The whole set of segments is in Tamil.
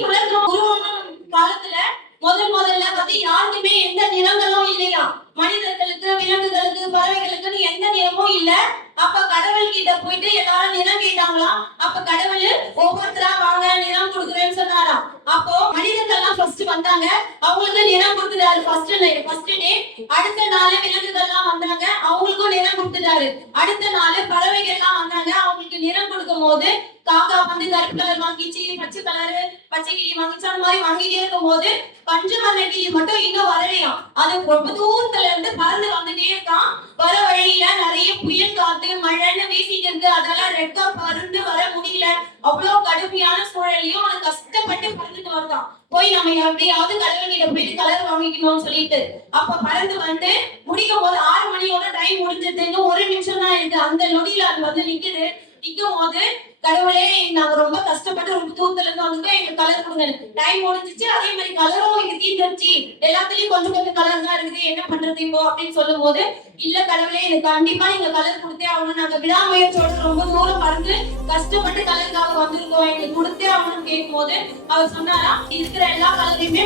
உலகம் உருவான காலத்துல முதல் முதல்ல வந்து யாருக்குமே எந்த நிறங்களும் இல்லையா? மனிதர்களுக்கு விலங்குகளுக்கு பறவைகளுக்குன்னு எந்த நிறமும் இல்ல. அப்ப கடவுள் கிட்ட போயிட்டு எல்லாரும் நிறம் கேட்டாங்களாம் அப்ப கடவுள் ஒவ்வொருத்தரா வாங்க நிறம் கொடுக்குறேன்னு சொன்னாராம் அப்போ மனிதர்கள்லாம் ஃபர்ஸ்ட் வந்தாங்க. அவங்களுக்கு நிறம் கொடுத்துட்டாரு. ஃபர்ஸ்ட் ஃபர்ஸ்ட் டே அடுத்த நாள் விலங்குகள்லாம் வந்தாங்க. அவங்களுக்கும் நிறம் கொடுத்தாரு அடுத்த நாள் பறவைகள் எல்லாம் வந்தாங்க. அவங்களுக்கு நிறம் கொடுக்கும் போது காக்கா வந்து கருப்பு கலர் வாங்கிச்சு பச்சை கலரு பச்சை கிளி வாங்கிச்சு அந்த மாதிரி வாங்கிட்டே இருக்கும் போது பஞ்சவர்ண கிளி மட்டும் இன்னும் வரலையாம் அது ரொம்ப தூரத்துல இருந்து பறந்து வந்துட்டே இருக்கான். வர வழியில நிறைய புயல் காத்து மழைன்னு வீசிட்டு இருந்து அதெல்லாம் ரெக்கா பறந்து வர முடியல. அவ்வளவு கடுமையான சூழலையும் அவன் கஷ்டப்பட்டு பறந்துட்டு வந்தான் போய் நம்ம எப்படியாவது கடவுள்கிட்ட போயிட்டு கலர் வாங்கிக்கணும்னு சொல்லிட்டு அப்ப பறந்து வந்து முடிக்கும் போது டைம் முடிஞ்சது இன்னும் ஒரு நிமிஷம் தான் இருக்கு. அந்த நொடியில அது வந்து நிக்குது. நிக்கும் போது கடவுளே நாங்க ரொம்ப கஷ்டப்பட்டு ரொம்ப தூரத்துல இருந்து வந்துட்டோம். எங்களுக்கு கலர் கொடுங்க. டைம் முடிஞ்சிச்சு. அதே மாதிரி கலரும் எங்க தீர்ந்துருச்சு. எல்லாத்துலயும் கொஞ்சம் கொஞ்சம் கலர் தான் இருக்குது. என்ன பண்றது இப்போ அப்படின்னு சொல்லும் போது இல்ல கடவுளே எனக்கு கண்டிப்பா நீங்க கலர் கொடுத்தே ஆகணும். நாங்க விடாமுயற்சியோட ரொம்ப தூரம் பறந்து கஷ்டப்பட்டு கலருக்காக வந்திருக்கோம். எங்களுக்கு கொடுத்தே ஆகணும்னு கேட்கும் போது அவர் சொன்னாரா இருக்கிற எல்லா கலரையுமே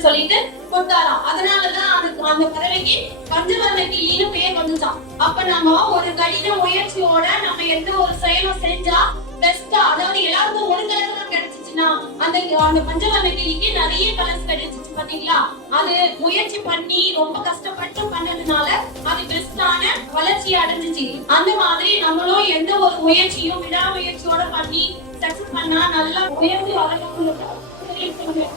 முதல் சொல்லிட்டு கொடுத்தாராம். அதனாலதான் அதுக்கு அந்த பறவைக்கு பஞ்சவர்ண கிளின்னு பேர் வந்துச்சான் அப்ப நம்ம ஒரு கடின முயற்சியோட நம்ம எந்த ஒரு செயலும் செஞ்சா பெஸ்டா அதாவது எல்லாருக்கும் ஒரு கலர் தான் கிடைச்சிச்சுன்னா அந்த அந்த பஞ்சவர்ண கிளிக்கு நிறைய கலர்ஸ் கிடைச்சிச்சு பாத்தீங்களா? அது முயற்சி பண்ணி ரொம்ப கஷ்டப்பட்டு பண்ணதுனால அது பெஸ்டான வளர்ச்சி அடைஞ்சிச்சு. அந்த மாதிரி நம்மளும் எந்த ஒரு முயற்சியும் விடாமுயற்சியோட பண்ணி சக்சஸ் பண்ணா நல்லா உயர்ந்து வரணும்